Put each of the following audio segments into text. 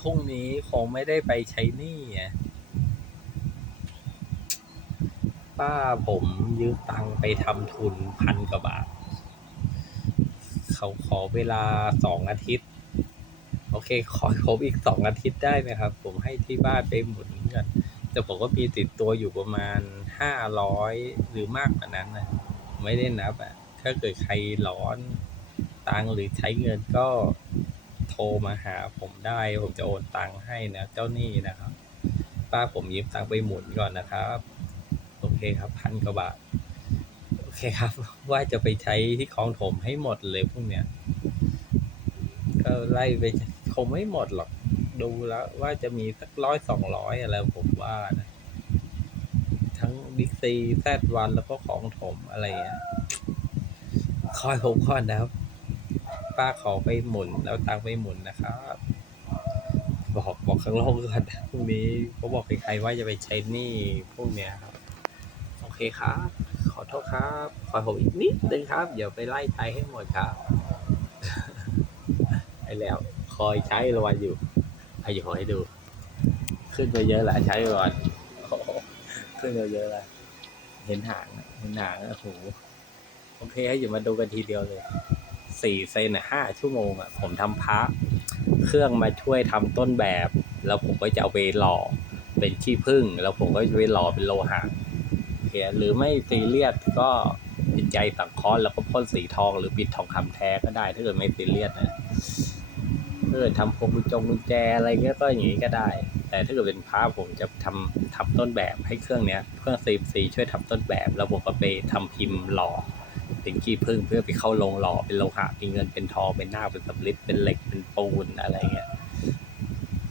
พรุ่งนี้คงไม่ได้ไปใช้หนี้อ่ป้าผมยืมตังไปทำทุนพันกว่าบาท เขาขอเวลาสองอาทิตย์ โอเค ขอครบอีกสองอาทิตย์ได้ไหมครับ ผมให้ที่บ้านไปหมุนกันแต่ผมก็มีติดตัวอยู่ประมาณห้าร้อยหรือมากกว่านั้นนะไม่ได้นับอะถ้าเกิดใครร้อนตังหรือใช้เงินก็ โทรมาหาผมได้ ผมจะโอนตังค์ให้นะเจ้าหนี้นะครับ ป้าผมยืมตังค์ไปหมุนก่อนนะครับ โอเคครับพันกว่าบาทโอเคครับ ว่าจะไปใช้ที่คลองถมให้หมดเลยพวกเนี้ยก็ไล่ไปคงไม่หมดหรอกดูแล้วว่าจะมีสักร้อยสองร้อยอะไรผมว่านะทั้งบิ๊กซีแซดวันแล้วก็ของถมอะไรเงี้ยคอยผมก่อนนะครับ ป้าขอไปหมุนแล้วตังไปหมุนนะครับ บอกบอกข้างโลกก่อนพรุ่งนี้เขาบอกใครๆว่าจะไปใช้นี้พวกเนี้ยครับ โอเคครับ ขอโทษครับขอผมอีกนิดนึงครับ เดี๋ยวไปไล่ใช้ให้หมดครับไอ้แล้ว คอยใช้รางวัลอยู่ไอายุขอให้ดู ขึ้นไปเยอะแหละใช้ก่อนขึ้นไปเยอะแล้วเห็นหางเห็นหางโอ้โหโอเคให้อยู่มาดูกันทีเดียวเลย สี่เซนห้าชั่วโมงอะผมทำพระเครื่องมาช่วยทำต้นแบบ แล้วผมก็จะเอาไปหล่อเป็นขี้ผึ้งแล้วผมก็จะไปหล่อเป็นโลหะโอเคหรือไม่ซีเรียสก็ป็นใจสังเคราะห์แล้วก็พ่นสีทองหรือปิดทองคำแท้ก็ได้ ถ้าเกิดไม่ซีเรียสนะถ้าเกิดทำพวงกุญจงกุญแจอะไรเงี้ยก็อย่างนี้ก็ได้ แต่ถ้าเกิดเป็นพระผมจะทำทำต้นแบบให้เครื่องเนี้ยเครื่อง CFC ช่วยทำต้นแบบ แล้วผมก็ไปทำพิมพ์หล่อ เป็นขี้ผึ้งเพื่อไปเข้าลงหล่อเป็นโลหะเป็นเงินเป็นทองเป็นหน้าเป็นสำริดเป็นเหล็กเป็นปูนอะไรเงี้ย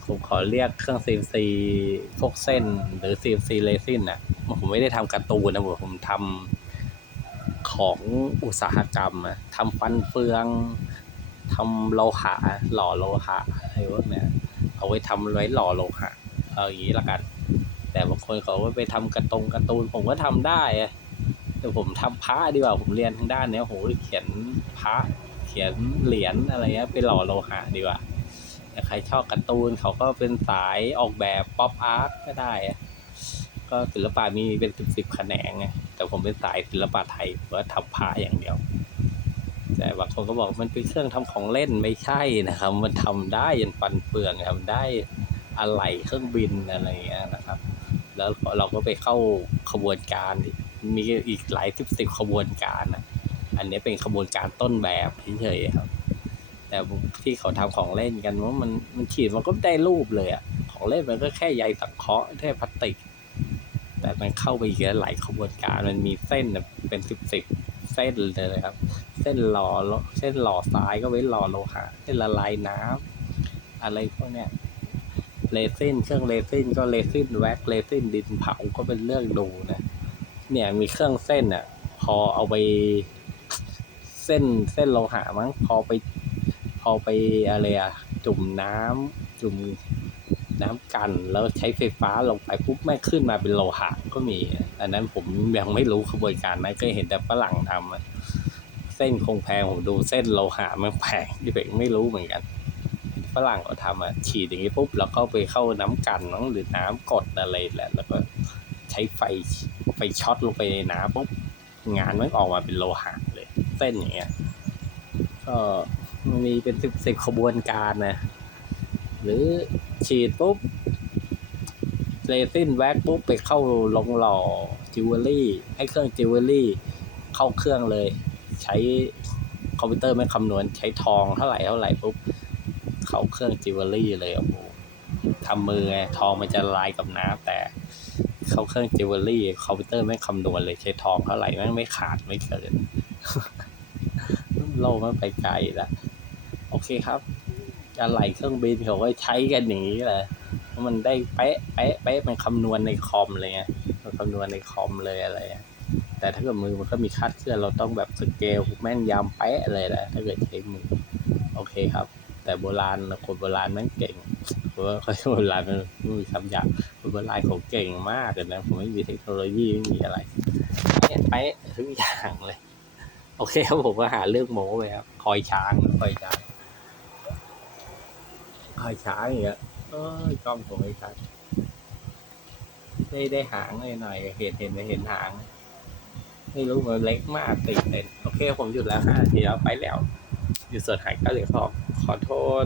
ผมขอเรียกเครื่อง CFC พวกเส้นหรือ CFC เรซินอะผมไม่ได้ทำการ์ตูนนะผมทำของอุตสาหกรรมอะทำฟันเฟืองทำโลหะหล่อโลหะอะไรพวกเนี้ยเอาไว้ทำไว้หล่อโลหะเอาอย่างนี้ละกัน แต่บางคนเขาไปทำกระตรงกร์ตูนผมก็ทำได้ อะแต่ผมทำพระดีกว่าผมเรียนทางด้านเนี้ยโหเขียนพระเขียนเหรียญอะไรเงี้ยไปหล่อโลหะดีกว่าแต่ใครชอบการ์ตูนเขาก็เป็นสายออกแบบป๊อปอาร์ตก็ได้ก็ศิลปะมีเป็นสิบสิบแขนงไงแต่ผมเป็นสายศิลปะไทยผมก็ทำพระอย่างเดียว แต่บางคนก็บอกมันเป็นเครื่องทำของเล่นไม่ใช่นะครับ มันทำได้ยันฟันเฟืองทำได้อะไหล่เครื่องบินอะไรเงี้ยนะครับ แล้วเราก็ไปเข้าขบวนการ มีอีกหลายสิบสิบขบวนการอะ อันนี้เป็นขบวนการต้นแบบเฉยๆครับ แต่ที่เขาทำของเล่นกันว่ามันมันขีดมันก็ได้รูปเลยอะ ของเล่นมันก็แค่ใยสังเคราะห์แค่พลาสติก แต่มันเข้าไปอีกหลายขบวนการมันมีเส้นเป็นสิบสิบเส้นเลยครับ เส้นหล่อเส้นหล่อทรายก็ไว้หล่อโลหะเส้นละลายน้ำอะไรพวกเนี้ยเรซินเครื่องเรซินก็เรซินแว็กเรซินดินเผาก็เป็นเรื่องดูนะ เนี่ยมีเครื่องเส้นอะ พอเอาไปเส้นเส้นโลหะมั้งพอไป พอไปอะไรอะจุ่มน้ำจุ่มน้ำกัน แล้วใช้ไฟฟ้าลงไปปุ๊บแม่ขึ้นมาเป็นโลหะก็มี อันนั้นผมยังไม่รู้ขบวนการนะเคยเห็นแต่ฝรั่งทำอะเส้นคงแพงผมดูเส้นโลหะมันแพงที่ผมไม่รู้เหมือนกันฝรั่งเขาทำอะฉีดอย่างนี้ปุ๊บแล้วก็ไปเข้าน้ำกันน้องหรือน้ำกดอะไรแหละแล้วก็ ใช้ไฟไฟช็อตลงไปในน้ำปุ๊บงานมันออกมาเป็นโลหะเลย เส้นอย่างเงี้ยก็มันมีเป็นสิบสิบขบวนการนะ หรือฉีดปุ๊บเรซินแว็กปุ๊บไปเข้าลงหล่อจิวเวลรี่ ให้เครื่องจิวเวลรี่เข้าเครื่องเลย ใช้คอมพิวเตอร์ไม่คำนวณใช้ทองเท่าไหร่เท่าไหร่ปุ๊บเข้าเครื่องจิวเวลรี่เลยโอ้โหทำมือไงทองมันจะละลายกับน้ำแต่ เข้าเครื่องจิวเวลรี่คอมพิวเตอร์ไม่คำนวณเลยใช้ทองเท่าไหร่แม่งไม่ขาดไม่เกินโลกมันไปไกลละโอเคครับอะไรเครื่องบินเขาก็ใช้กันอย่างนี้แหละเพรามันได้เป๊ะเป๊ะเป๊ะมันคำนวณในคอมเลยไงมันคำนวณในคอมเลยอะไรแต่ถ้าเกิดมือมันก็มีคาดเคลื่อนเราต้องแบบสเกลแม่นยำเป๊ะเลยแหละถ้าเกิดใช้มือ โอเคครับ แต่โบราณคนโบราณแม่งเก่ง ว่าเขาโบราณมันมีคำหยาบคนโบราณเขาเก่งมากเลยนะผมไม่มีเทคโนโลยีไม่มีอะไรเนี่ยเป๊ะทุกอย่างเลย โอเคครับผมก็หาเรื่องโม้ไปครับคอยช้างคอยช้างคอยช้างอย่างเงี้ยเอ้ยกล้องผมไม่ชัดได้ได้หางหน่อยหน่อยๆเห็นเห็นเห็นหางไม่รู้มันเล็กมากติดเลยโอเคผมหยุดแล้วห้านาทีแล้วไปแล้วอยู่ส่วนหายก็เลยขอขอโทษ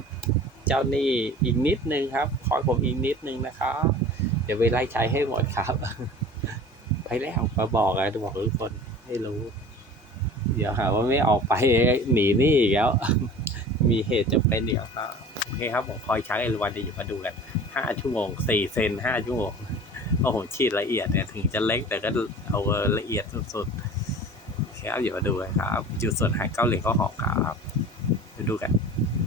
จ้าหนี้อีกนิดนึงครับ ขอผมอีกนิดนึงนะครับ เดี๋ยวไปไล่ใช้ให้หมดครับ ไปแล้วมาบอกอะบอกทุกคนให้รู้ เดี๋ยวหาว่าไม่ออกไปหนีนี่อีกแล้ว มีเหตุจะเป็นเดี๋ยวครับโอเคครับผมคอยช้างเอราวันเดี๋ยวอยู่มาดูกันห้าชั่วโมงสี่เซนห้าชั่วโมงเพราะผมฉีดละเอียดเนี่ยถึงจะเล็กแต่ก็เอาละเอียดสุดๆโอเคครับเดี๋ยวมาดูกันครับ จุดส่วนหางเก้าเหลี่ยมก็หอมครับ ไปดูกัน